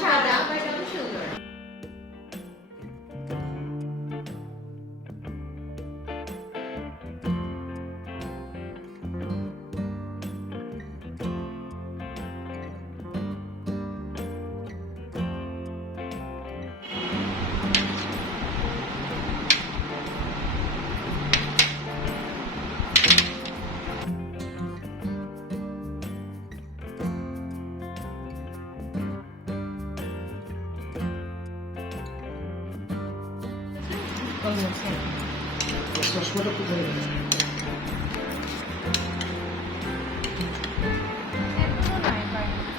সাদা। চশমাটা কোথায়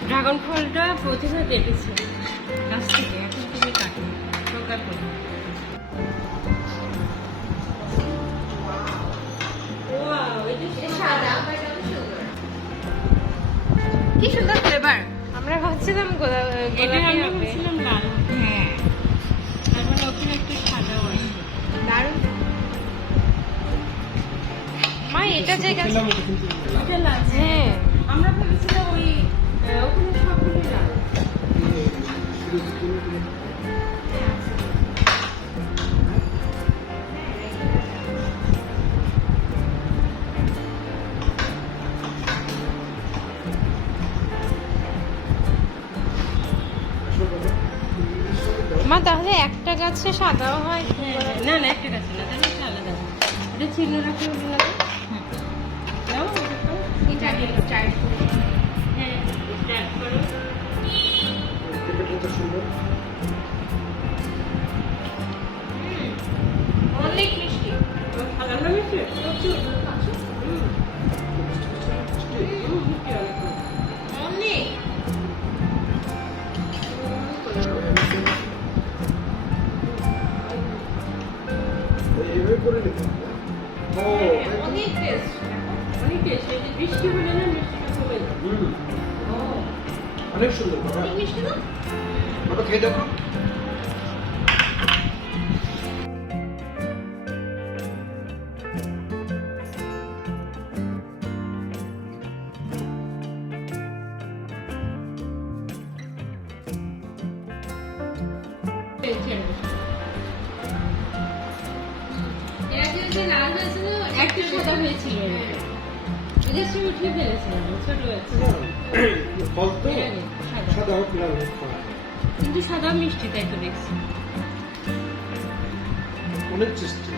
ড্রাগন ফলটা প্রথমে পেটেছে গাছ থেকে এখন তুমি কাটো টোকা করে। কি সুন্দর। ফ্লেভার আমরা ভাবছিলাম গোলাপ এটা আমরা হবে। বলছিলাম লাল এটা যে হ্যাঁ। আমরা ভেবেছিলাম ওই ওখানে সবগুলো দাও। মা তাহলে একটা গাছে সাদাও হয় হ্যাঁ, হ্যাঁ, না না একটা গাছ না তাহলে আলাদা। এটা রাখলে ওগুলো লাগে হ্যাঁ দাও এটা হ্যাঁ স্টার্ট করো। সুন্দর। অনেক মিষ্টি। ভালো মিষ্টি প্রচুর। অনেক টেস্ট অনেক টেস্ট এই যে বৃষ্টি হলে না মিষ্টিটা কমে যায়। হুম, অনেক সুন্দর অনেক মিষ্টি খেয়ে দেখো। এরা সাদা হয়েছিল। বুঝেছি উঠে ফেলেছিলাম ছোট সাদা। কিন্তু সাদা মিষ্টি তাই তো দেখছি। অনেক টেস্টি।